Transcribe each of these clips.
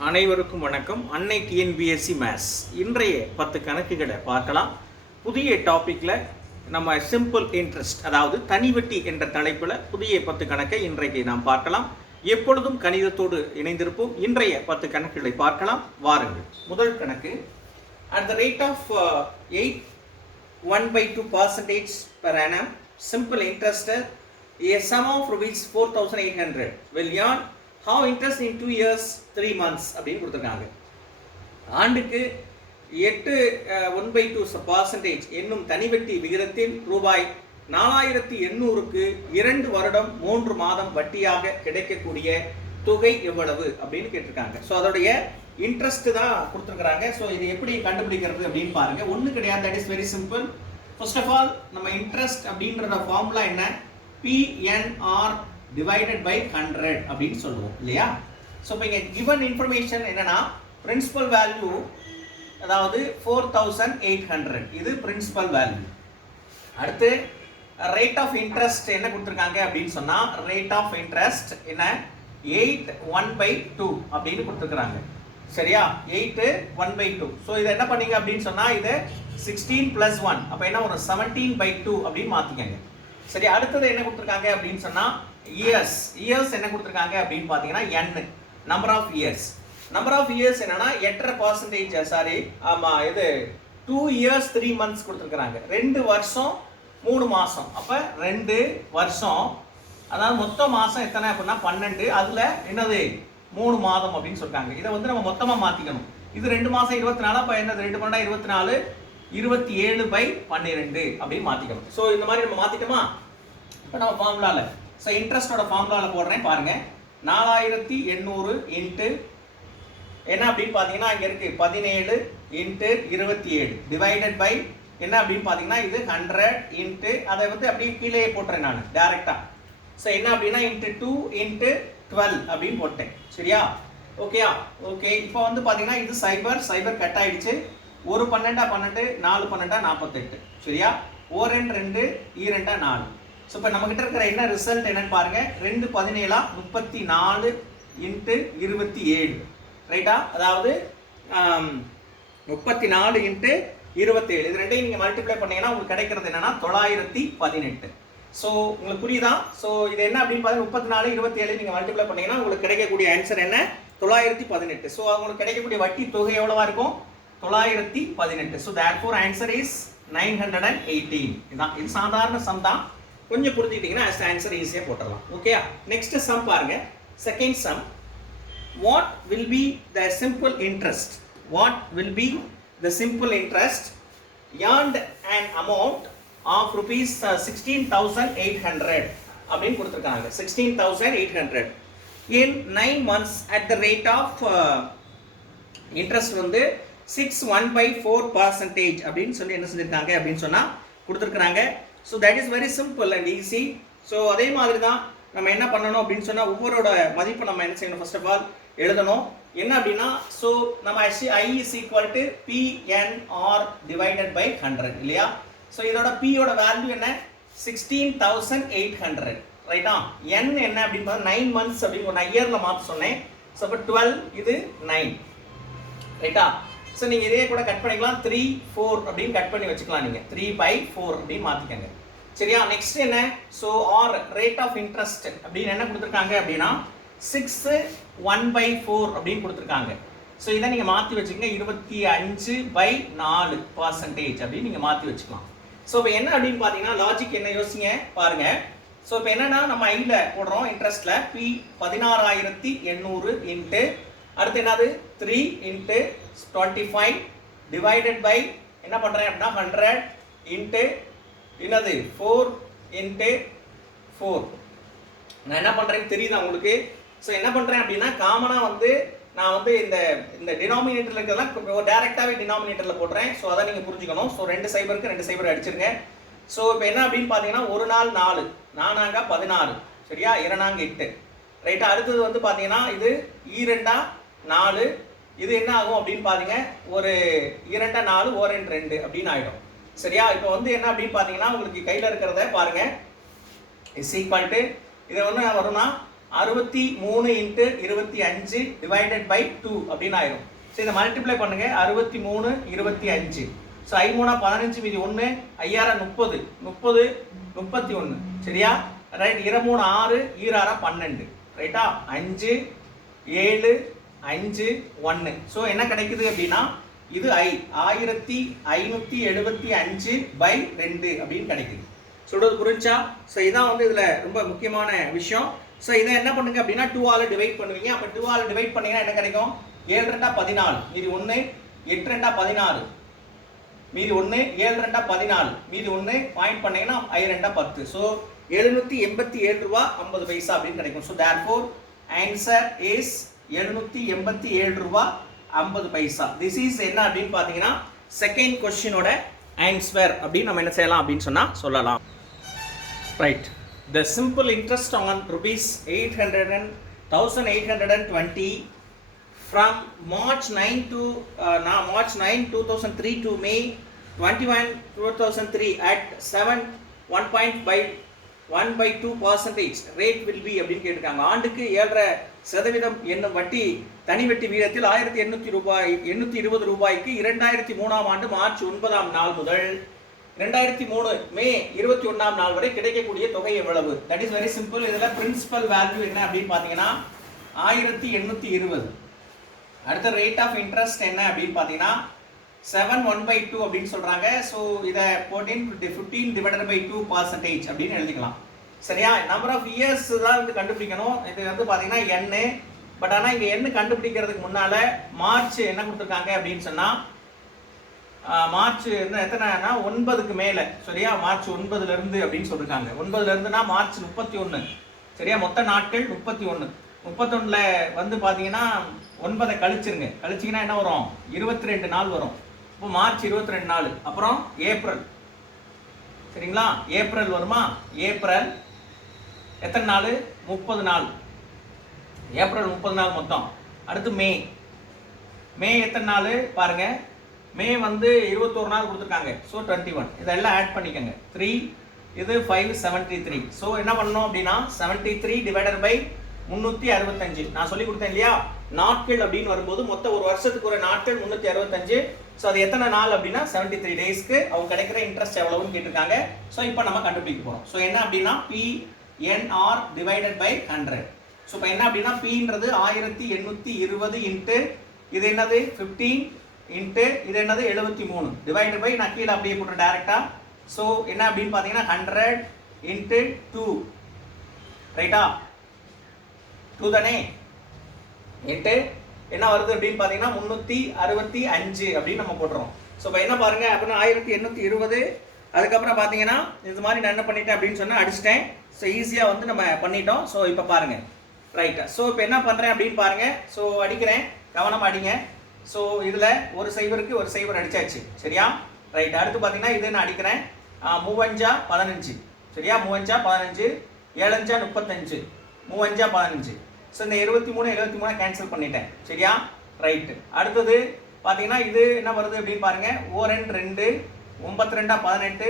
அனைவருக்கும் வணக்கம். அன்னை டிஎன்பிஎஸ்சி மேத்ஸ் இன்றைய 10 கணக்குகளை பார்க்கலாம். புதிய டாப்பிக்கில் நம்ம சிம்பிள் இன்ட்ரெஸ்ட், அதாவது தனிவட்டி என்ற தலைப்பில் புதிய 10 கணக்கை இன்றைக்கு நாம் பார்க்கலாம். எப்பொழுதும் கணிதத்தோடு இணைந்திருப்போம். இன்றைய 10 கணக்குகளை பார்க்கலாம், வாருங்கள். முதல் கணக்கு, at the rate of 1/2% per annum simple interest, a sum of rupees 4,800 will earn how interest in 2 years 3 months அப்படின்னு கொடுத்துருக்காங்க. ஆண்டுக்கு 1/2% என்னும் தனிவட்டி விகிதத்தில் ரூபாய் 4,800க்கு 2 வருடம் 3 மாதம் வட்டியாக கிடைக்கக்கூடிய தொகை எவ்வளவு அப்படின்னு கேட்டிருக்காங்க. ஸோ அதோடைய இன்ட்ரெஸ்ட் தான் கொடுத்துருக்காங்க. ஸோ இது எப்படி கண்டுபிடிக்கிறது அப்படின்னு பாருங்க. ஒன்றும் கிடையாது, that is very simple. First of all நம்ம இன்ட்ரெஸ்ட் அப்படின்ற ஃபார்முலா என்ன? பிஎன்ஆர் டிவைடட் பை 100 அப்படின்னு சொல்லுவோம் இல்லையா? ஸோ இப்போ இங்கே கிவன் இன்ஃபர்மேஷன் என்னன்னா, பிரின்சிபல் வேல்யூ அதாவது 4,800, இது பிரின்சிபல் வேல்யூ. அடுத்து ரேட் ஆஃப் இன்ட்ரெஸ்ட் என்ன கொடுத்துருக்காங்க அப்படின்னு சொன்னால், ரேட் ஆஃப் இன்ட்ரெஸ்ட் என்ன? 8/1/2 அப்படின்னு கொடுத்துருக்காங்க. சரியா? 8/1/2. ஸோ இதை என்ன பண்ணீங்க அப்படின்னு சொன்னால், இது 16 + 1, அப்போ என்ன ஒரு 17/2 அப்படின்னு மாற்றிக்கங்க. சரி, அடுத்தது என்ன கொடுத்துருக்காங்க அப்படின்னு சொன்னால், இயர்ஸ் என்ன கொடுத்துருக்காங்க அப்படின்னு பார்த்தீங்கன்னா, n number of years. Number of years என்னன்னா 8.5%. சாரி, ஆமாம், இது 2 years 3 months கொடுத்துருக்காங்க. 2 வருஷம் 3 மாதம். அப்போ 2 வருஷம், அதாவது மொத்த மாதம் எத்தனை அப்படின்னா 12, அதில் என்னது 3 மாதம் அப்படின்னு சொல்லிட்டாங்க. இதை வந்து நம்ம மொத்தமாக மாற்றிக்கணும். இது 2 மாதம் 24, அப்போ என்னது 2 12 24, 27/12 அப்படின்னு மாற்றிக்கணும். ஸோ இந்த மாதிரி நம்ம மாற்றிட்டோமா? இப்போ நம்ம ஃபார்முலாவில், ஸோ இன்ட்ரெஸ்டோட ஃபார்முலாவில் போடுறேன் பாருங்க. 4,800 இன்ட்டு என்ன அப்படின்னு பார்த்தீங்கன்னா, இங்கே இருக்கு 17 இன்ட்டு 27 டிவைடட் பை என்ன அப்படின்னு பார்த்தீங்கன்னா, இது 100 இன்ட்டு, அதை வந்து அப்படியே கீழே போட்டுறேன் நான் டேரெக்டாக. ஸோ என்ன அப்படின்னா இன்ட்டு 2 இன்ட்டு 12 அப்படின்னு போட்டேன். சரியா? ஓகேயா? ஓகே. இப்போ வந்து பார்த்தீங்கன்னா இது சைபர் கட் ஆயிடுச்சு. 1 12 12, 4 12 48. சரியா? 1 2 2 4. ஸோ இப்போ நம்மகிட்ட இருக்கிற என்ன ரிசல்ட் என்னன்னு பாருங்க. 2 17 34 இன்ட்டு 27. ரைட்டா? அதாவது 34 இன்ட்டு 27, இது ரெண்டையும் நீங்கள் மல்டிப்ளை பண்ணீங்கன்னா உங்களுக்கு கிடைக்கிறது என்னன்னா 918. ஸோ உங்களுக்கு புரியுதா? ஸோ இது என்ன அப்படின்னு பார்த்தீங்கன்னா 34 27 நீங்கள் மல்டிப்ளை பண்ணீங்கன்னா உங்களுக்கு கிடைக்கக்கூடிய ஆன்சர் என்ன? 918. ஸோ உங்களுக்கு கிடைக்கக்கூடிய வட்டி தொகை எவ்வளவா இருக்கும்? 918. So therefore answer is 918. இதுதான், இது சாதாரண சம் தான். கொஞ்சம் புரிஞ்சுக்கிட்டீங்கன்னா ஆன்சர் ஈஸியாக போட்டுடலாம். ஓகே, நெக்ஸ்ட் சம் பாருங்க. Second sum, what will be the simple interest? What will be the simple interest earned an amount of rupees 16,800 அப்படின்னு கொடுத்துருக்காங்க. 16,800 in 9 months at the rate of interest வந்து 6/1/4% அப்படின்னு சொல்லி என்ன செஞ்சிருக்காங்க அப்படின்னு சொன்னா கொடுத்துருக்காங்க. So that is very simple and easy. So அதே மாதிரி தான் நம்ம என்ன பண்ணணும் அப்படின்னு சொன்னால், ஒவ்வொருட மதிப்பு நம்ம என்ன செய்யணும்? ஃபர்ஸ்ட் ஆஃப் ஆல் எழுதணும். என்ன அப்படின்னா, ஸோ நம்ம I is equal to PNR divided by 100 இல்லையா? ஸோ இதோட P-யோட வேல்யூ என்ன? 16,800. ரைட்டா? N என்ன அப்படின்னு பார்த்தா 9 months அப்படின்னு நான் இயரில் மாற்ற சொன்னேன். ஸோ அப்போ 12, இது 9. ரைட்டா? ஸோ நீங்கள் இதே கூட கட் பண்ணிக்கலாம். 3 4 அப்படின்னு கட் பண்ணி வச்சுக்கலாம். நீங்கள் 3/4 அப்படின்னு மாற்றிக்கங்க. சரியா? நெக்ஸ்ட் என்ன? So R rate of interest அப்படின்னு என்ன கொடுத்துருக்காங்க அப்படின்னா 6/1/4 அப்படின்னு கொடுத்துருக்காங்க. ஸோ இதை நீங்கள் மாற்றி வச்சுக்கோங்க. 25/4% அப்படின்னு நீங்கள் மாற்றி வச்சுக்கலாம். ஸோ இப்போ என்ன அப்படின்னு பார்த்தீங்கன்னா, லாஜிக் என்ன யோசிங்க பாருங்க. ஸோ இப்போ என்னன்னா, நம்ம ஐயில் போடுறோம் இன்ட்ரெஸ்ட்ல P 16,800 இன்ட்டு அடுத்து என்னது 3 இன்ட்டு 25 டிவைடட் பை என்ன பண்ணுறேன் அப்படின்னா 100 இன்ட்டு என்னது 4 இன்ட்டு 4. நான் என்ன பண்ணுறேன்னு தெரியுதா உங்களுக்கு? ஸோ என்ன பண்ணுறேன் அப்படின்னா, காமனாக வந்து நான் வந்து இந்த டினாமினேட்டரில் இருக்கிறதெல்லாம் டேரெக்டாகவே டினாமினேட்டரில் போடுறேன். ஸோ அதை நீங்கள் புரிஞ்சுக்கணும். ஸோ 2 சைபருக்கு 2 சைபர் அடிச்சிருங்க. ஸோ இப்போ என்ன அப்படின்னு பார்த்தீங்கன்னா, 1 நாள் 4, 4 16, சரியா? 2 8. ரைட்டா? அடுத்தது வந்து பார்த்தீங்கன்னா, இது 2 4, இது என்ன ஆகும் அப்படின்னு பார்த்தீங்க, ஒரு 2 4 1 2 அப்படின்னு ஆகிடும். சரியா? இப்போ வந்து என்ன அப்படின்னு பார்த்தீங்கன்னா, உங்களுக்கு கையில் இருக்கிறத பாருங்க. இஸ் ஈக்குவல் டு இது வந்து வரும்னா 63 இன்ட்டு 25 டிவைடட் பை 2 அப்படின்னு ஆயிரும். ஸோ இதை மல்டிப்ளை பண்ணுங்க. 63 25. ஸோ 5 15 மீதி 1 5 30 30 31. சரியா? ரைட். 2 6 6 12. ரைட்டா? 5 7 5 1. ஸோ என்ன கிடைக்குது அப்படின்னா இது 1575 பை 2 அப்படின்னு கிடைக்குது. சொல்றது புரிஞ்சா? ஸோ இதான் வந்து இதுல ரொம்ப முக்கியமான விஷயம். ஸோ இதை என்ன பண்ணுங்க அப்படின்னா 2 ஆல் டிவைட் பண்ணுவீங்க. அப்போ 2 ஆல் டிவைட் பண்ணீங்கன்னா என்ன கிடைக்கும்? 7 2 14 மீதி 1 8 2 16 மீதி 1 7 2 14 மீதி 1 பாயிண்ட் பண்ணீங்கன்னா 5 2 10. ஸோ 787 ரூபா 50 பைசா அப்படின்னு கிடைக்கும். ஸோ தேர்ஃபோர் ஆன்சர் இஸ் 787 ரூபா 50 பைசா. திஸ் இஸ் என்ன அப்படின்னு பார்த்தீங்கன்னா செகண்ட் கொஸ்டினோட ஆன்சர் அப்படின்னு நம்ம என்ன செய்யலாம் அப்படின்னு சொன்னா சொல்லலாம். Right. The simple interest on rupees 1820 from March 9 to March 9 2003 to May 21 2003 at 1.2% rate will be அப்படின்னு கேட்டிருக்காங்க. ஆண்டுக்கு 7.5% என்னும் வட்டி தனி வட்டி வீதத்தில் 1820 ரூபாய்க்கு 2003 ஆண்டு மார்ச் 9 நாள் முதல் 2003 மே 21 நாள் வரை கிடைக்கக்கூடிய தொகை எவ்வளவு? That is very simple. இதுல பிரின்சிபல் வேல்யூ என்ன அப்படின்னு பாத்தீங்கன்னா 1820. அடுத்த ரேட் ஆஃப் இன்ட்ரெஸ்ட் என்ன அப்படின்னு பாத்தீங்கன்னா 7/1/2 அப்படின்னு சொல்றாங்க. ஸோ இதை 15 டிவைடட் பை 2% அப்படின்னு எழுதிக்கலாம். சரியா? நம்பர் ஆஃப் இயர்ஸ் தான் வந்து கண்டுபிடிக்கணும். இது வந்து பாத்தீங்கன்னா n. பட் ஆனா இங்க n கண்டுபிடிக்கிறதுக்கு முன்னால மார்ச் என்ன கொடுத்துருக்காங்க அப்படின்னு சொன்னா மார்ச் எத்தனைனா 9க்கு மேல. சரியா? மார்ச் 9ல இருந்து அப்படின்னு சொல்லிருக்காங்க. 9ல இருந்துனா மார்ச் 31. சரியா? மொத்த நாட்கள் 31. 31ல வந்து பாத்தீங்கன்னா 9 கழிச்சிருங்க. கழிச்சிங்கன்னா என்ன வரும்? 22 நாள் வரும். இப்போ மார்ச் 22 நாள். அப்புறம் ஏப்ரல். சரிங்களா? ஏப்ரல் வருமா? ஏப்ரல் எத்தனை நாள்? 30 நாள். ஏப்ரல் 30 நாள் மொத்தம். அடுத்து மே. மே எத்தனை நாள் பாருங்க. மே வந்து 21 நாள் கொடுத்துருக்காங்க. ஸோ 21. இதெல்லாம் ஆட் பண்ணிக்கோங்க. 3 இது 5 73. ஸோ என்ன பண்ணணும் அப்படின்னா 73 டிவைடட் பை 365. நான் சொல்லி கொடுத்தேன் இல்லையா? நாட்கள் அப்படின்னு வரும்போது மொத்தம் ஒரு வருஷத்துக்கு ஒரு நாட்கள் 365. ஸோ அது எத்தனை நாள் அப்படின்னா 73 டேஸ்க்கு அவங்க கிடைக்கிற இன்ட்ரெஸ்ட் எவ்வளவுன்னு கேட்டிருக்காங்க. ஸோ இப்போ நம்ம கண்டுபிடிக்க போகிறோம். ஸோ என்ன அப்படின்னா PNR டிவைடட் பை 100. ஸோ இப்போ என்ன அப்படின்னா Pன்றது 1820 இன்ட்டு இது என்னது 15 இன்ட்டு இது என்னது 73 டிவைடட் பை நான் கீழே அப்படியே போட்டு டைரக்டா. ஸோ என்ன அப்படின்னு பார்த்தீங்கன்னா 100 இன்ட்டு 2. ரைட்டா? 2 தானே? இன்ட்டு என்ன வருது அப்படின்னு பார்த்தீங்கன்னா 365 அப்படின்னு நம்ம போட்டுறோம். ஸோ இப்போ என்ன பாருங்க அப்படின்னா 1820. அதுக்கப்புறம் பார்த்தீங்கன்னா இது மாதிரி நான் என்ன பண்ணிட்டேன் அப்படின்னு சொன்னால் அடிச்சிட்டேன். ஸோ ஈஸியாக வந்து நம்ம பண்ணிட்டோம். ஸோ இப்போ பாருங்க. ரைட்டா? ஸோ இப்போ என்ன பண்ணுறேன் அப்படின்னு பாருங்க. ஸோ அடிக்கிறேன். கவனமாக அடிங்க. ஸோ இதில் ஒரு சைபருக்கு ஒரு சைபர் அடிச்சாச்சு. சரியா? ரைட். அடுத்து பார்த்தீங்கன்னா இது நான் அடிக்கிறேன். 3 15. சரியா? 3 15 7 35 3 15. ஸோ இந்த 23 கேன்சல் பண்ணிட்டேன். சரியா? ரைட்டு. அடுத்தது பார்த்தீங்கன்னா இது என்ன வருது அப்படின்னு பாருங்க. 4 2 9 18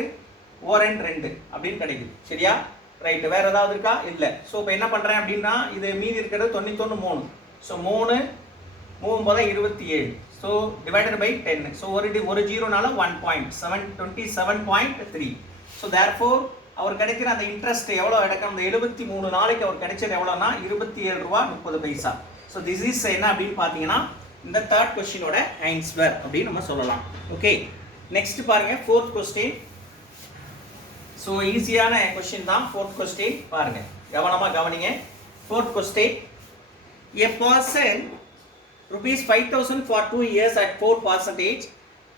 4 2 அப்படின்னு கிடைக்குது. சரியா? ரைட்டு. வேற ஏதாவது இருக்கா? இல்லை. ஸோ இப்போ என்ன பண்ணுறேன் அப்படின்னா இது மீதி இருக்கிறது 91 3. So 3 27. So divided by 10. So ஒரு ஜீரோனால 1.727.3. ஸோ தேர்ஃபோர் அவர் கிடைக்கிற அந்த இன்ட்ரெஸ்ட் எவ்வளோ கிடைக்கும்? அந்த 73 நாளைக்கு அவர் கிடைச்சது எவ்வளோனா 27 ரூபா 30 பைசா. ஸோ திஸ் இஸ் என்ன அப்படின்னு பார்த்தீங்கன்னா இந்த தேர்ட் கொஸ்டினோட ஆன்சர் அப்படின்னு நம்ம சொல்லலாம். ஓகே. நெக்ஸ்ட் பாருங்க 4th கொஸ்டின். ஸோ ஈஸியான கொஸ்டின் தான் 4th கொஸ்டின். பாருங்க கவனமாக கவனிங்க. 4th question. A person rupees 5,000 for 2 years at 4%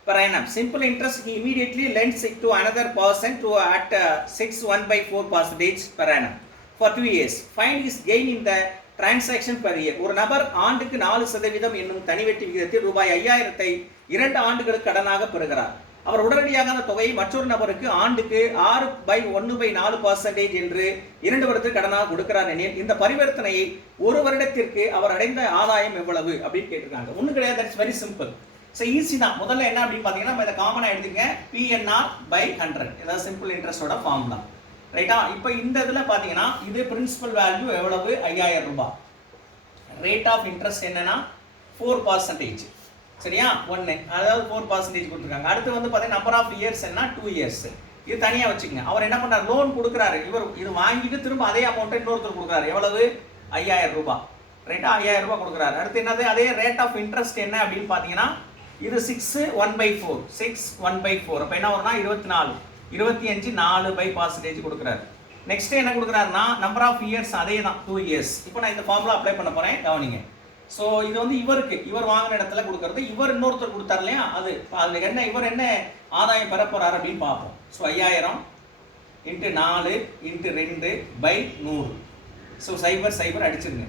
per annum. Simple interest he immediately lends it to another person to at 6.1/4% per annum for 2 years. Find his gain in the transaction per year. ஒரு நபர் ஆண்டுக்கு 4% என்னும் தனிவட்டி விகிதத்தில் ரூபாய் 5,000 2 ஆண்டுகளுக்கு கடனாக பெறுகிறார். அவர் உடனடியாக அந்த தொகையை மற்றொரு நபருக்கு ஆண்டுக்கு 6/1/4% என்று 2 வருடத்திற்கு கடனாக கொடுக்கிறார் எனில் இந்த பரிவர்த்தனையை ஒரு வருடத்திற்கு அவர் அடைந்த ஆதாயம் எவ்வளவு அப்படின்னு கேட்டிருக்காங்க. ஒன்றும் கிடையாது. That's very simple. So easy தான். முதல்ல என்ன அப்படின்னு பார்த்தீங்கன்னா நம்ம இதை காமனாக எடுத்துங்க. PNR by 100. இதாவது சிம்பிள் இன்ட்ரெஸ்டோட ஃபார்முலா. ரைட்டா. இப்போ இந்த இதில் பார்த்தீங்கன்னா இது பிரின்சிபல் வேல்யூ எவ்வளவு? 5000 ரூபாய். ரேட் ஆஃப் இன்ட்ரெஸ்ட் என்னன்னா 4%. சரியா? 1, அதாவது 4% கொடுத்துருக்காங்க. அடுத்து வந்து பார்த்தீங்கன்னா நம்பர் ஆஃப் இயர்ஸ் என்ன? 2 இயர்ஸ். இது தனியாக வச்சுக்கோங்க. அவர் என்ன பண்ணுறாரு? லோன் கொடுக்குறாரு. இவர் இது வாங்கிட்டு திரும்ப அதே அமௌண்ட்டை இன்னொருத்தர் கொடுக்குறாரு. எவ்வளவு? 5000 ரூபாய். ரைட்டா? 5000 ரூபாய் கொடுக்குறாரு. அடுத்து என்னது? அதே ரேட் ஆஃப் இன்ட்ரெஸ்ட் என்ன அப்படின்னு பார்த்தீங்கன்னா இது 6/1/4. 6/1/4. அப்போ என்ன வரும்னா 24. 25 4% கொடுக்குறாரு. நெக்ஸ்ட் என்ன கொடுக்குறாருன்னா நம்பர் ஆஃப் இயர்ஸ் அதே தான் 2 இயர்ஸ். இப்போ நான் இந்த ஃபார்முலா அப்ளை பண்ண போகிறேன், கவனிங்க. ஸோ இது வந்து இவர் வாங்கின இடத்துல கொடுக்கறது, இவர் இன்னொருத்தர் கொடுத்தார் இல்லையா, அது அதில் என்ன இவர் என்ன ஆதாயம் பெற போறாரு அப்படின்னு பார்ப்போம். ஸோ 5000 × 4 × 2/100. ஸோ 0 அடிச்சிருங்க.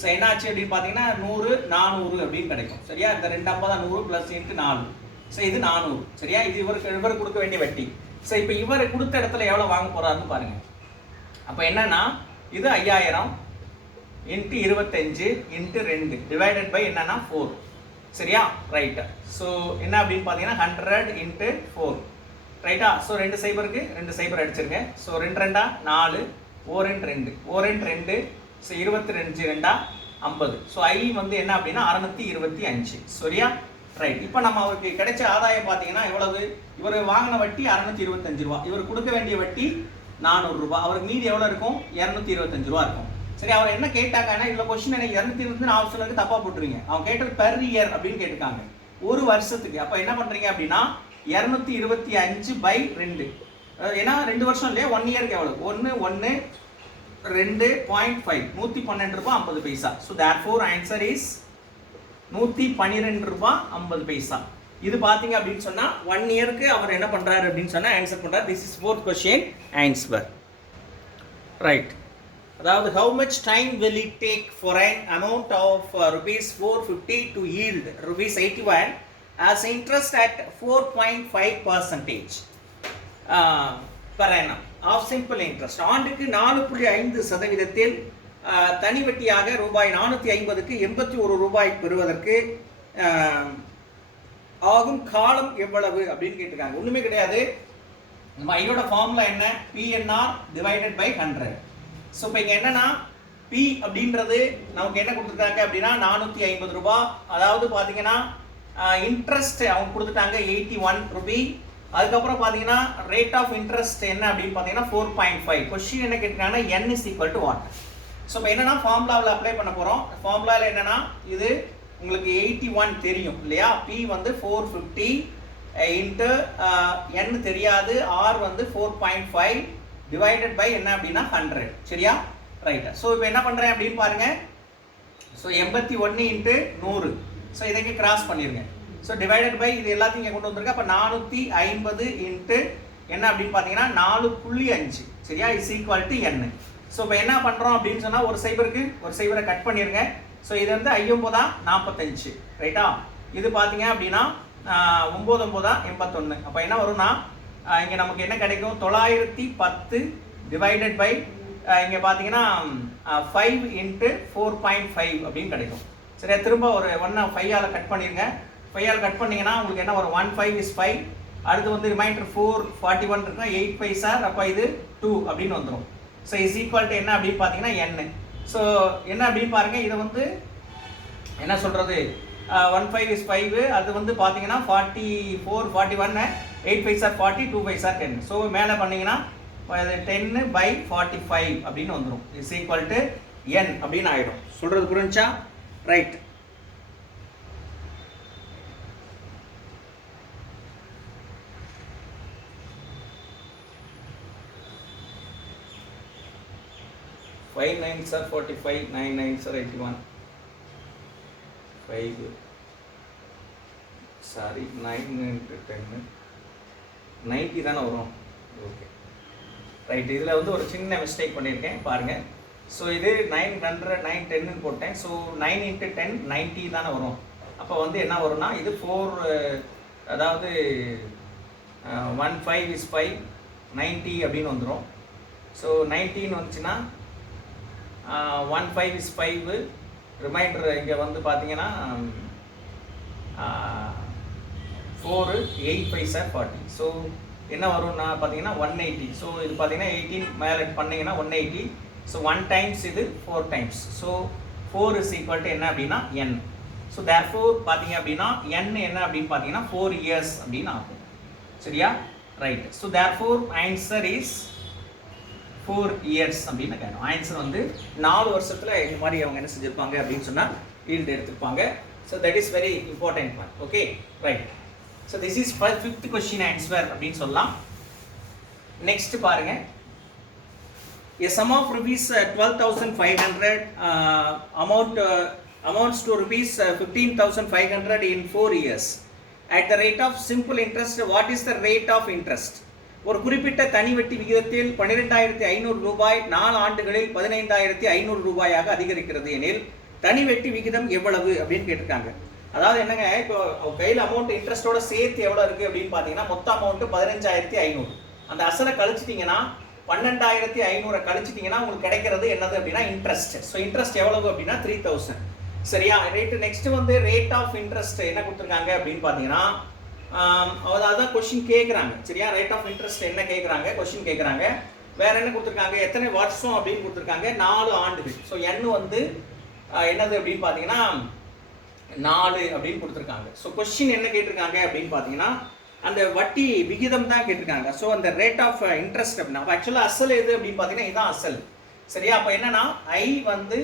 ஸோ என்ன ஆச்சு அப்படின்னு பார்த்தீங்கன்னா 100 400 அப்படின்னு கிடைக்கும். சரியா? இந்த 250 100 + × 4. ஸோ இது 400. சரியா? இது இவர் கொடுக்க வேண்டிய வட்டி. ஸோ இப்போ இவர் கொடுத்த இடத்துல எவ்வளோ வாங்க போறாருன்னு பாருங்க. அப்போ என்னன்னா இது 5000 × 25 × 2 டிவைடட் பை என்னன்னா 4. சரியா? ரைட். ஸோ என்ன அப்படின்னு பார்த்தீங்கன்னா 100 × 4. ரைட்டா? ஸோ 2 0க்கு 2 0 அடிச்சிருங்க. ஸோ 2 2 4 1 2 1 2. ஸோ 22 2 50. ஸோ I வந்து என்ன அப்படின்னா 625. சரியா? ரைட். இப்போ நம்ம அவருக்கு கிடைச்ச ஆதாயம் பார்த்தீங்கன்னா எவ்வளவு? இவர் வாங்கின வட்டி 625 ரூபா, இவர் கொடுக்க வேண்டிய வட்டி 400 ரூபாய். அவருக்கு மீதி எவ்வளோ இருக்கும்? 225 ரூபா இருக்கும். சரி, அவர் என்ன கேட்டாங்கன்னா இதில் கொஸ்டின் எனக்கு 220 ஆப்ஷனுக்கு தப்பா போட்டுருவீங்க. அவங்க கேட்டது பெர் இயர் அப்படின்னு கேட்டிருக்காங்க, ஒரு வருஷத்துக்கு. அப்போ என்ன பண்ணுறீங்க அப்படின்னா 225/2. ஏன்னா 2 வருஷம் இல்லையா, 1 இயருக்கு எவ்வளோ? 1 1 2.5 112 ரூபாய் 50 பைசா. ஸோ தேர்ஃபோர் ஆன்சர் இஸ் 112 ரூபாய் 50 பைசா. இது பார்த்தீங்க அப்படின்னு சொன்னால் 1 இயருக்கு அவர் என்ன பண்ணுறாரு அப்படின்னு சொன்னால் ஆன்சர் பண்ணுறாரு. This is 4th question answer. Right. அதாவது how much time will it take for an amount of rupees 450 to yield rupees 81 as interest at 4.5% per annum of simple interest. ஆண்டுக்கு 4.5% தனி வட்டியாக ரூபாய் 450க்கு 81 ரூபாய் பெறுவதற்கு ஆகும் காலம் எவ்வளவு அப்படின்னு கேட்டிருக்காங்க. ஒண்ணுமே கிடையாது. நம்ம ஐயோட ஃபார்முலா என்ன? PNR divided by 100. ஸோ இப்போ இங்கே என்னன்னா P அப்படின்றது நமக்கு என்ன கொடுத்துருக்காங்க அப்படின்னா 450 ரூபாய். அதாவது பார்த்தீங்கன்னா இன்ட்ரெஸ்ட் அவங்க கொடுத்துட்டாங்க 81 ரூபி. அதுக்கப்புறம் பார்த்தீங்கன்னா ரேட் ஆஃப் இன்ட்ரெஸ்ட் என்ன அப்படின்னு பார்த்தீங்கன்னா 4.5. கொஸ்டின் என்ன கேட்டிருக்காங்கன்னா n is equal to what? So இப்போ என்னன்னா ஃபார்முலாவில் அப்ளை பண்ண போகிறோம். ஃபார்முலாவில் என்னன்னா இது உங்களுக்கு 81 தெரியும் இல்லையா, P வந்து 450 இன்ட்டு n தெரியாது, R வந்து 4.5 டிவைடட் பை என்ன அப்படின்னா 100. சரியா? ரைட். ஸோ இப்போ என்ன பண்ணுறேன் அப்படின்னு பாருங்க. ஸோ 81 × 100. ஸோ இதைக்கு கிராஸ் பண்ணிடுங்க. ஸோ டிவைடட் பை இது எல்லாத்தையும் இங்கே கொண்டு வந்திருக்கு. அப்போ 450 இன்ட்டு என்ன அப்படின்னு பார்த்தீங்கன்னா 4.5. சரியா? Is equal to n. So இப்போ என்ன பண்ணுறோம் அப்படின்னு சொன்னால் ஒரு சைபருக்கு ஒரு சைபரை கட் பண்ணிடுங்க. ஸோ இது வந்து 9 45. ரைட்டா? இது பார்த்தீங்க அப்படின்னா 9 9 81. அப்போ என்ன வரும்னா இங்கே நமக்கு என்ன கிடைக்கும்? 910 டிவைடட் பை இங்கே பார்த்தீங்கன்னா 5 × 4.5 அப்படின்னு கிடைக்கும். சரியா? திரும்ப ஒரு 1 5ஆல் கட் பண்ணிடுங்க. 5ஆல் கட் பண்ணிங்கன்னா உங்களுக்கு என்ன வரும்? 1 5 is 5. அடுத்து வந்து ரிமைண்டர் 4 41 இருக்கும், 8 5 சார். அப்போ இது 2 அப்படின்னு வந்துடும். ஸோ இஸ் ஈக்குவல் டு என்ன அப்படின்னு பார்த்தீங்கன்னா n. ஸோ என்ன அப்படின்னு பாருங்க, இதை வந்து என்ன சொல்கிறது? 1 5 is 5. அது வந்து பார்த்தீங்கன்னா 44 41 8 5 சார் 40 2 5 சார் 10. ஸோ மேலே பண்ணிங்கன்னா 10/45 அப்படின்னு வந்துடும். இஸ் ஈக்குவல் டு n அப்படின்னு ஆகிடும். சொல்கிறது புரிஞ்சா? Right. Five 9s are 45, 9 9s are 81. 5 sorry 9 × 10 90 தானே வரும். Okay right. இதில் வந்து ஒரு சின்ன மிஸ்டேக் பண்ணியிருக்கேன் பாருங்கள். ஸோ இது 900 9 10ன்னு போட்டேன். ஸோ 9 × 10 90 தானே வரும். அப்போ வந்து என்ன வரும்னா இது 4 அதாவது 1 5 is 5 90 அப்படின்னு வந்துடும். ஸோ 19 வந்துச்சுன்னா 1 5 is 5. ரிமைண்டர் இங்கே வந்து பார்த்தீங்கன்னா 4 8 5 சார் 40. ஸோ என்ன வரும்னா பார்த்தீங்கன்னா 180. ஸோ இது பார்த்தீங்கன்னா 18 மேலே பண்ணிங்கன்னா 180. ஸோ 1 டைம்ஸ் இது 4 times. So 4 is equal to என்ன அப்படின்னா n. ஸோ தேர்ஃபோர் பார்த்தீங்க அப்படின்னா n என்ன அப்படின்னு பார்த்தீங்கன்னா 4 இயர்ஸ் அப்படின்னு ஆகும். சரியா? Right. So therefore answer is 4 years அப்படின்னு கேட்கணும். ஆன்சர் வந்து 4 வருஷத்தில் இந்த மாதிரி அவங்க என்ன செஞ்சுருப்பாங்க அப்படின்னு சொன்னால் ஈல்டு எடுத்திருப்பாங்க. So that is very important one. Okay, right. So this is fifth question answer அப்படின்னு சொல்லலாம். நெக்ஸ்ட் பாருங்க. A sum of rupees 12,500 amounts to rupees 15,500 in 4 years at the rate of simple interest. What is the rate of interest? ஒரு குறிப்பிட்ட தனி வட்டி விகிதத்தில் 12,500 ரூபாய் 4 ஆண்டுகளில் 15,500 ரூபாயாக அதிகரிக்கிறது எனில் தனி வட்டி விகிதம் எவ்வளவு அப்படின்னு கேட்டிருக்காங்க. அதாவது என்னங்க, இப்போ கையில் அமௌண்ட் இன்ட்ரெஸ்டோட சேர்த்து எவ்வளோ இருக்குது அப்படின்னு பார்த்தீங்கன்னா மொத்த அமௌண்ட்டு 15,500. அந்த அசலை கழிச்சிட்டிங்கன்னா 12,500 கழிச்சிட்டிங்கன்னா உங்களுக்கு கிடைக்கிறது என்னது அப்படின்னா இன்ட்ரெஸ்ட். ஸோ இன்ட்ரெஸ்ட் எவ்வளவு அப்படின்னா 3,000. சரியா? ரேட்டு நெக்ஸ்ட் வந்து ரேட் ஆஃப் இன்ட்ரெஸ்ட் என்ன கொடுத்துருக்காங்க அப்படின்னு பார்த்தீங்கன்னா அதான் கொஸ்டின் கேட்குறாங்க. சரியா? ரேட் ஆஃப் இன்ட்ரெஸ்ட் என்ன கேட்குறாங்க, கொஸ்டின் கேட்குறாங்க. வேற என்ன கொடுத்துருக்காங்க, எத்தனை வருஷம் அப்படின்னு கொடுத்துருக்காங்க, 4 ஆண்டுகள். ஸோ n வந்து என்னது அப்படின்னு பார்த்தீங்கன்னா 4 அப்படின்னு கொடுத்துருக்காங்க. ஸோ கொஸ்டின் என்ன கேட்டிருக்காங்க அப்படின்னு பார்த்தீங்கன்னா அந்த வட்டி விகிதம் தான் கேட்டிருக்காங்க. ஸோ அந்த ரேட் ஆஃப் இன்ட்ரெஸ்ட் அப்படின்னா ஆக்சுவலாக அசல் எது அப்படின்னு பார்த்தீங்கன்னா இதுதான் அசல். சரியா? அப்போ என்னன்னா ஐ வந்து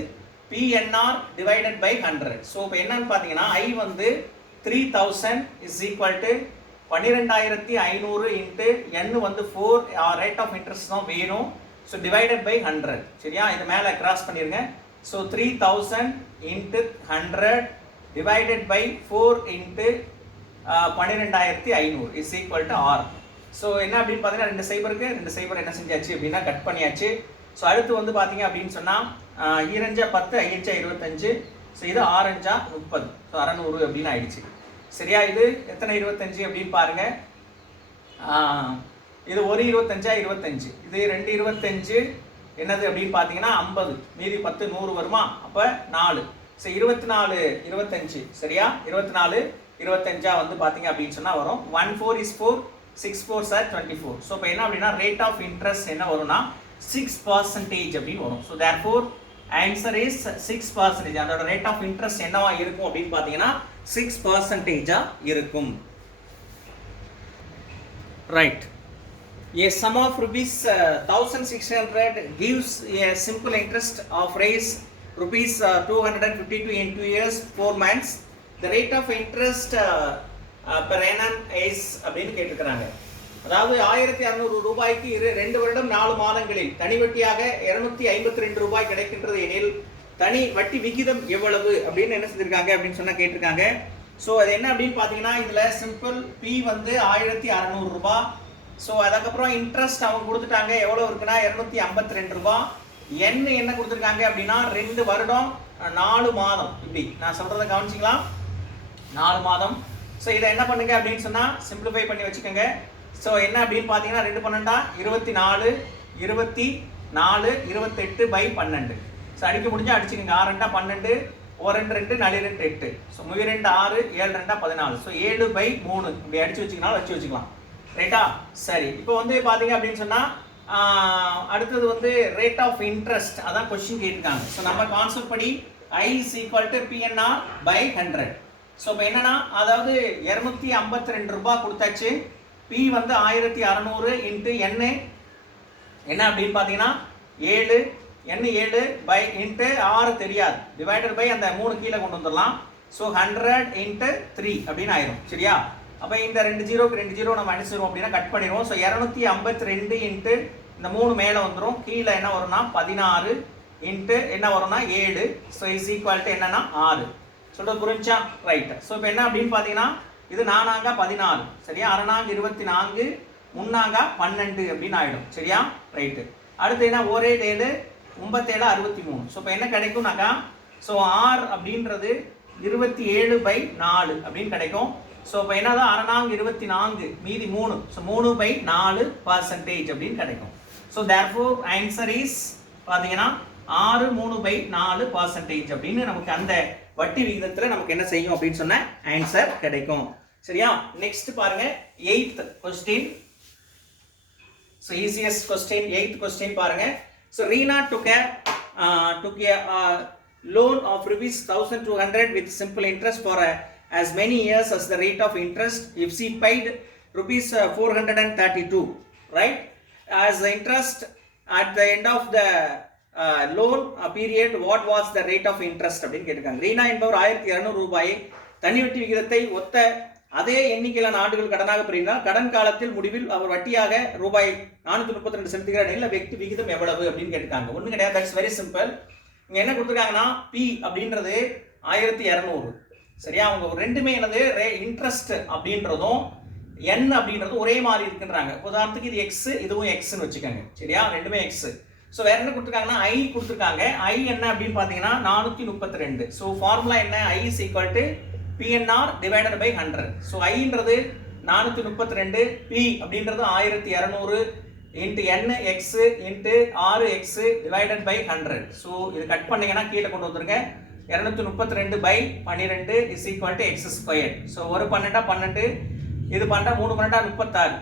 PNR டிவைடட் பை 100. ஸோ இப்போ என்னன்னு பார்த்தீங்கன்னா ஐ வந்து 3,000 is equal to 12,500 into n வந்து 4 ரேட் ஆஃப் இன்ட்ரெஸ்ட் தான் வேணும். So divided by 100. சரியா? இது மேலே கிராஸ் பண்ணிருங்க. So 3,000 into 100 divided by 4 into 12,500 is equal to R. So என்ன அப்படின்னு பார்த்தீங்கன்னா 2 சைபருக்கு 2 சைபர் என்ன செஞ்சாச்சு அப்படின்னா கட் பண்ணியாச்சு. ஸோ அடுத்து வந்து பார்த்தீங்க அப்படின்னு சொன்னால் 2 10 5 25. ஸோ இது 6 30. ஸோ 600 அப்படின்னு ஆயிடுச்சு. சரியா? இது எத்தனை 25 அப்படின்னு பாருங்க. இது ஒரு 25 25. இது 2 25 என்னது அப்படின்னு பார்த்தீங்கன்னா 50. மீதி 10 100 வருமா? அப்போ 4. ஸோ 24 25. சரியா? 24 25 வந்து பார்த்தீங்க அப்படின்னு சொன்னால் வரும். 1 4 is 4, 6 4 are 24. ஸோ இப்போ என்ன அப்படின்னா ரேட் ஆஃப் இன்ட்ரெஸ்ட் என்ன வரும்னா 6% அப்படின்னு வரும். So therefore answer is 6%. அதோட ரேட் ஆஃப் இன்ட்ரெஸ்ட் என்னவா இருக்கும் அப்படின்னு பார்த்தீங்கன்னா 6% இருக்கும். Right. A sum of rupees 1,600 gives a simple interest of raise rupees 252 in 2 years 4 months. The rate of interest per annum is அப்படின்னு கேட்டிருக்கிறாங்க. அதாவது 1,600 ரூபாய்க்கு 2 வருடம் 4 மாதங்களில் தனி வட்டியாக 252 ரூபாய் கிடைக்கின்றது எனில் தனி வட்டி விகிதம் எவ்வளவு அப்படின்னு என்ன செஞ்சிருக்காங்க அப்படின்னு சொன்னா கேட்டிருக்காங்க. ஸோ அது என்ன அப்படின்னு பார்த்தீங்கன்னா இதுல சிம்பிள் P வந்து 1,600 ரூபாய். ஸோ அதுக்கப்புறம் இன்ட்ரெஸ்ட் அவங்க கொடுத்துட்டாங்க எவ்வளோ இருக்குன்னா 252 ரூபாய். என்ன கொடுத்துருக்காங்க அப்படின்னா 2 வருடம் 4 மாதம். இப்படி நான் சொல்றதை கவனிச்சிங்களா? 4 மாதம். ஸோ இதை என்ன பண்ணுங்க அப்படின்னு சொன்னால் சிம்பிளிஃபை பண்ணி வச்சுக்கோங்க. ஸோ என்ன அப்படின்னு பார்த்தீங்கன்னா 2 12 24 24 28 பை 12. ஸோ அடிக்க முடிஞ்சா அடிச்சுக்கோங்க. 6 2 12, 1 2 2 4 2 8. ஸோ 3 2 6, 7 2 14. ஸோ 7 பை 3 இப்படி அடிச்சு வச்சுக்கனாலும் வச்சு வச்சுக்கலாம். ரைட்டா? சரி. இப்போ வந்து பார்த்தீங்க அப்படின்னு சொன்னால் அடுத்தது வந்து ரேட் ஆஃப் இன்ட்ரெஸ்ட் அதான் கொஸ்டின் கேட்டிருக்காங்க. ஸோ நம்ம கான்செப்ட் படி I is equal to PNR by 100. So இப்போ என்னன்னா அதாவது 252 ரூபாய் கொடுத்தாச்சு. P வந்து 1,600 இன்ட்டு என்ன அப்படின்னு பார்த்தீங்கன்னா 7 7 பை இன்ட்டு 6 தெரியாது டிவைடட் பை அந்த 3 கீழே கொண்டு வந்துடலாம். ஸோ 100 இன்ட்டு 3 அப்படின்னு ஆயிரும். சரியா? அப்போ இந்த 2 ஜீரோக்கு 2 ஜீரோ நம்ம அடிச்சிருவோம் அப்படின்னா கட் பண்ணிடுவோம். ஸோ 252 இன்ட்டு இந்த 3 மேலே வந்துடும். கீழே என்ன வரும்னா 16 இன்ட்டு என்ன வரும்னா 7. ஸோ இஸ் ஈக்குவல் டு என்னன்னா 6. சொல்றது புரிஞ்சா? ரைட். ஸோ இப்போ என்ன அப்படின்னு பார்த்தீங்கன்னா இது 4 16. சரியா? 6 24, 3 12 அப்படின்னு ஆயிடும். சரியா? ரைட்டு. அடுத்து என்ன 1 7 9 63. ஸோ இப்போ என்ன கிடைக்கும்னாக்கா ஸோ R அப்படின்றது 27/4 அப்படின்னு கிடைக்கும். ஸோ இப்போ என்னதான் 6 24 மீதி 3. ஸோ 3/4% அப்படின்னு கிடைக்கும். ஸோ தேர்ஃபோர் ஆன்சர் இஸ் பார்த்தீங்கன்னா 6/3/4% அப்படின்னு நமக்கு அந்த வட்டி விகிதத்தில் நமக்கு என்ன செய்யும் அப்படின்னு சொன்ன ஆன்சர் கிடைக்கும். சரியா? நெக்ஸ்ட் பாருங்க 8th question. So easiest question, 8th question பாருங்க. So Reena took a loan of rupees 1200 with simple interest for as many years as the rate of interest if she paid rupees 432, right? As the interest at the end of the loan period, what was the rate of interest அப்படின்னு கேட்டிருக்காங்க. ரீனா என்பவர் 1200 ரூபாயை தனி வட்டி விகிதத்தை ஒத்த அதே எண்ணிக்கையிலான ஆண்டுகள் கடனாக பெறுகிறார். கடன் காலத்தில் முடிவில் அவர் வட்டியாக ரூபாய் 432 செலுத்துகிறார். இல்ல வெட்டி விகிதம் எவ்வளவு அப்படின்னு கேட்டிருக்காங்க. ஒன்றும் கிடையாது, தட்ஸ் வெரி சிம்பிள். இங்க என்ன கொடுத்துருக்காங்கன்னா பி அப்படின்றது 1200, சரியா? அவங்க ரெண்டுமே என்னது இன்ட்ரெஸ்ட் அப்படின்றதும் என் அப்படின்றதும் ஒரே மாதிரி இருக்குன்றாங்க. உதாரணத்துக்கு இது எக்ஸ், இதுவும் எக்ஸ்ன்னு வச்சுக்கோங்க, சரியா? ரெண்டுமே எக்ஸ். ஸோ வேற என்ன கொடுத்துருக்காங்கன்னா ஐ கொடுத்துருக்காங்க. ஐ என்ன அப்படின்னு பார்த்தீங்கன்னா 432. ஸோ ஃபார்முலா என்ன? I is equal to PNR divided by 100. So ஐன்றது 432, பி அப்படின்றது 1200 into N X into 6x divided by 100. So இது கட் பண்ணீங்கன்னா கீழே கொண்டு வந்துருங்க. 232 by 12 is equal to X square. So ஒரு 12 12, இது 3 36,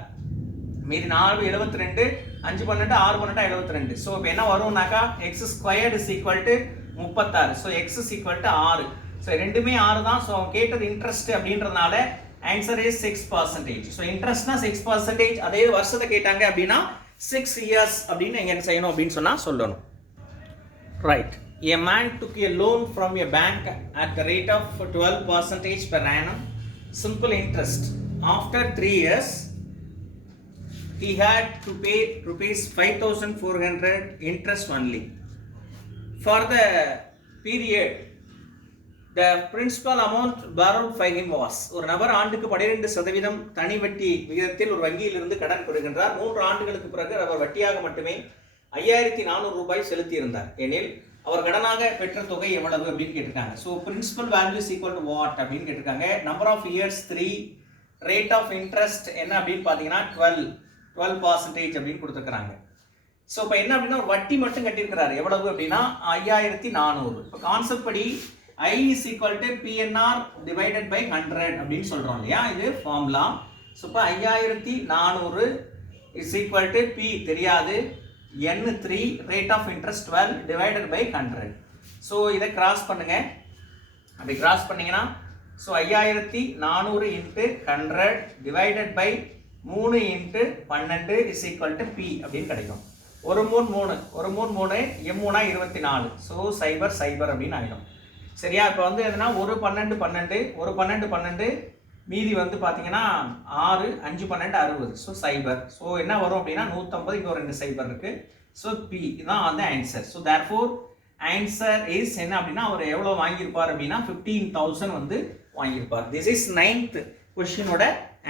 மீதி 4 72, 5 12 6 72. ஸோ இப்போ என்ன வரும்னாக்கா X square is equal to 36. So X is equal to 6. So ரெண்டுமே 6 தான். ஸோ கேட்டது இன்ட்ரெஸ்ட் அப்படின்றதுனால ஆன்சர் இஸ் 6%. ஸோ இன்ட்ரெஸ்ட்னா 6%. அதே வருஷத்தை கேட்டாங்க அப்படின்னா 6 years அப்படின்னு எங்க செய்யணும் அப்படின்னு சொன்னா சொல்லணும். Right. A man took a loan from a bank at the rate of 12% per annum, simple interest. After 3 years, he had to pay rupees 5,400 interest only. For the period, the principal amount borrowed by him was, ஒரு நபர் ஆண்டுக்கு 12% தனி வட்டி விகிதத்தில் ஒரு வங்கியிலிருந்து கடன் பெறுகின்றார். 3 ஆண்டுகளுக்கு பிறகு அவர் வட்டியாக மட்டுமே 5400 ரூபாய் செலுத்தி இருந்தார் எனில் அவர் கடனாக பெற்ற தொகை எவ்வளவு அப்படின்னு கேட்டிருக்காங்க. So principal value is equal to what அப்படின்னு கேட்டிருக்காங்க. Number of years 3, rate of interest என்ன அப்படின்னு பார்த்தீங்கன்னா 12% அப்படின்னு கொடுத்துருக்காங்க. ஸோ இப்போ என்ன அப்படின்னா ஒரு வட்டி மட்டும் கட்டியிருக்கிறாரு. எவ்வளவு அப்படின்னா 5400. இப்போ கான்செப்ட் படி I is equal to PNR divided by 100 அப்படின்னு சொல்றோம் இல்லையா? இது ஃபார்முலா. ஸோ இப்போ 5400 is equal to P தெரியாது, N 3, rate of interest 12 divided by 100. So இதை கிராஸ் பண்ணுங்க. அப்படி கிராஸ் பண்ணீங்கன்னா so 5400 into 100 divided by 3 into 12 is equal to P அப்படின்னு கிடைக்கும். ஒரு 3 3 M3 24. ஸோ 0 அப்படின்னு ஆகிடும், சரியா? இப்போ வந்து எதுனா ஒரு 12 12, ஒரு 12 12, மீதி வந்து பார்த்தீங்கன்னா 6 5 12 60. ஸோ 0. ஸோ என்ன வரும் அப்படின்னா 150, இங்கே ஒரு 2 0 இருக்கு. ஸோ பி இதுதான் வந்து answer. So therefore answer is என்ன அப்படின்னா அவர் எவ்வளோ வாங்கியிருப்பார் அப்படின்னா 15,000 வந்து வாங்கியிருப்பார். திஸ் இஸ் 9th கொஸ்டினோட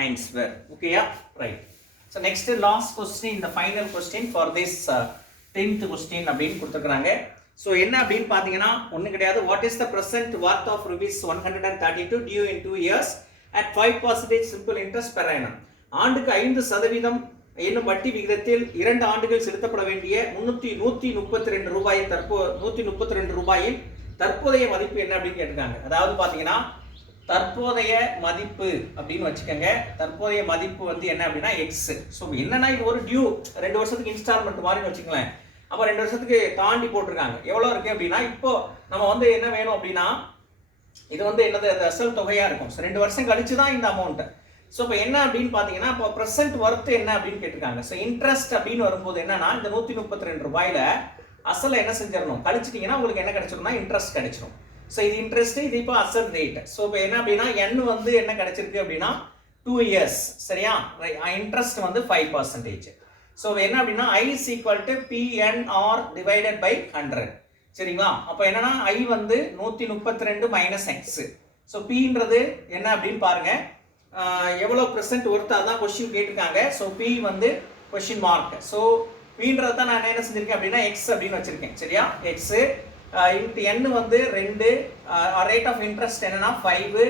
ஆன்சர். ஓகேயா? Right. So next last question, இந்த final question for this 10th question அப்படின்னு கொடுத்துருக்குறாங்க. ஸோ என்ன அப்படின்னு பார்த்தீங்கன்னா ஒன்றும் கிடையாது. What is the present worth of rupees 132 due in 2 years at 5% simple interest per annum. ஆண்டுக்கு 5% என்னும் வட்டி விகிதத்தில் 2 ஆண்டுகள் செலுத்தப்பட வேண்டிய 132 ரூபாய் 132 ரூபாயின் தற்போதைய மதிப்பு என்ன அப்படின்னு கேட்டிருக்காங்க. அதாவது பார்த்தீங்கன்னா தற்போதைய மதிப்பு அப்படின்னு வச்சுக்கோங்க. தற்போதைய மதிப்பு வந்து என்ன அப்படின்னா எக்ஸ். ஸோ என்னன்னா இது ஒரு டியூ, 2 வருஷத்துக்கு இன்ஸ்டால்மெண்ட் மாதிரின்னு வச்சுக்கலாம். அப்போ 2 வருஷத்துக்கு தாண்டி போட்டிருக்காங்க. எவ்வளோ இருக்கு அப்படின்னா இப்போ நம்ம வந்து என்ன வேணும் அப்படின்னா இது வந்து என்னது அசல் தொகையா இருக்கும். ஸோ 2 வருஷம் கழிச்சு தான் இந்த அமௌண்ட். ஸோ இப்போ என்ன அப்படின்னு பார்த்தீங்கன்னா இப்போ ப்ரெசென்ட் ஒர்த் என்ன அப்படின்னு கேட்டிருக்காங்க. ஸோ இன்ட்ரெஸ்ட் அப்படின்னு வரும்போது என்னன்னா இந்த 132 ரூபாயில அசலை என்ன செஞ்சிடணும், கழிச்சிட்டிங்கன்னா உங்களுக்கு என்ன கிடைச்சிரும்னா இன்ட்ரெஸ்ட் கிடைச்சிடும். ஸோ இது இன்ட்ரெஸ்ட், இது இப்போ அசல் ரேட். ஸோ இப்போ என்ன அப்படின்னா என் வந்து என்ன கிடைச்சிருக்கு அப்படின்னா 2 years, சரியா? இன்ட்ரெஸ்ட் வந்து 5%. ஸோ என்ன அப்படின்னா I is equal to PNR divided by 100, சரிங்களா? அப்போ என்னன்னா I வந்து 132 மைனஸ் எக்ஸ். ஸோ Pன்றது என்ன அப்படின்னு பாருங்க, எவ்வளோ ப்ரெசென்ட் ஒர்த் அதான் கொஸ்டின் கேட்டிருக்காங்க. ஸோ P வந்து கொஸ்டின் மார்க். ஸோ Pன்றது தான் நான் என்ன செஞ்சிருக்கேன் அப்படின்னா எக்ஸ் அப்படின்னு வச்சிருக்கேன், சரியா? எக்ஸ் இன்ட்டு என் வந்து 2, ரேட் ஆஃப் இன்ட்ரெஸ்ட் என்னன்னா 5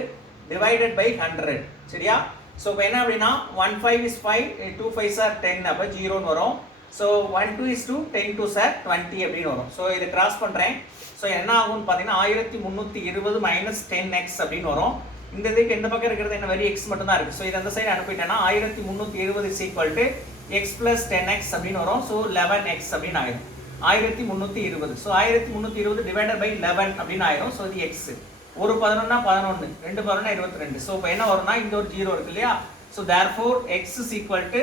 டிவைடட் பை 100, சரியா? ஸோ இப்போ என்ன அப்படின்னா 1 5 is 5, 2 5s are 10, அப்போ 0ன்னு வரும். ஸோ 1 2 is 2, 10 2s are 20 அப்படின்னு வரும். ஸோ இதை கிராஸ் பண்ணுறேன். ஸோ என்ன ஆகும்னு பார்த்தீங்கன்னா 1320 மைனஸ் 10x அப்படின்னு வரும். இந்த இதுக்கு எந்த பக்கம் இருக்கிறது என்ன வெரி எக்ஸ் மட்டும் தான் இருக்குது. ஸோ இது அந்த சைடு அனுப்பிட்டேன்னா 1320 is equal to X plus 10x அப்படின்னு வரும். ஸோ 11x அப்படின்னு ஆயிடும். 1320. ஸோ 1320 டிவைடட் பை 11 அப்படின்னு ஆயிடும். ஸோ இது எக்ஸ். ஒரு 11னா 11, 2 11 22. ஸோ இப்போ என்ன வரும்னா இந்த ஒரு 0 இருக்கு இல்லையா? So therefore X is equal to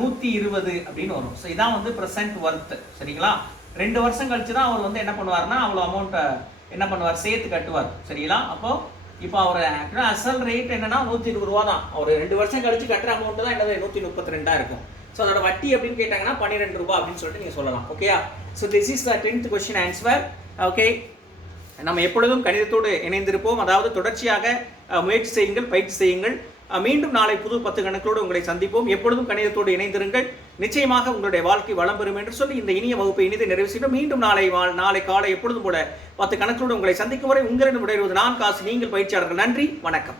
120 அப்படின்னு வரும். ஸோ இதான் வந்து ப்ரெசென்ட் ஒர்த். சரிங்களா? 2 வருஷம் கழிச்சு தான் அவர் வந்து என்ன பண்ணுவார்னா அவ்வளோ அமௌண்ட்டை என்ன பண்ணுவார், சேர்த்து கட்டுவார். சரிங்களா? அப்போ இப்போ அவர் ஆக்சுவலாக அசல் ரேட் என்னன்னா 120 ரூபா தான். அவர் 2 வருஷம் கழிச்சு கட்டுற அமௌண்ட் தான் என்னது 132 இருக்கும். ஸோ அதோட வட்டி அப்படின்னு கேட்டாங்கன்னா 12 ரூபா அப்படின்னு சொல்லிட்டு நீங்கள் சொல்லலாம். ஓகேயா? So this is the 10th question answer. Okay, நம்ம எப்பொழுதும் கணிதத்தோடு இணைந்திருப்போம். அதாவது தொடர்ச்சியாக முயற்சி செய்யுங்கள், பயிற்சி செய்யுங்கள். மீண்டும் நாளை புது 10 கணக்கோடு உங்களை சந்திப்போம். எப்பொழுதும் கணிதத்தோடு இணைந்திருங்கள். நிச்சயமாக உங்களுடைய வாழ்க்கை வளம் பெறும் என்று சொல்லி இந்த இனிய வகுப்பை இனிதை நிறைவு செய்யும். மீண்டும் நாளை காலை எப்பொழுதும் போல 10 கணக்கோடு உங்களை சந்திக்கும் வரை உங்களிடம் விடைபெறுவது நான் காசு, நீங்கள் பயிற்சியாளர்கள். நன்றி, வணக்கம்.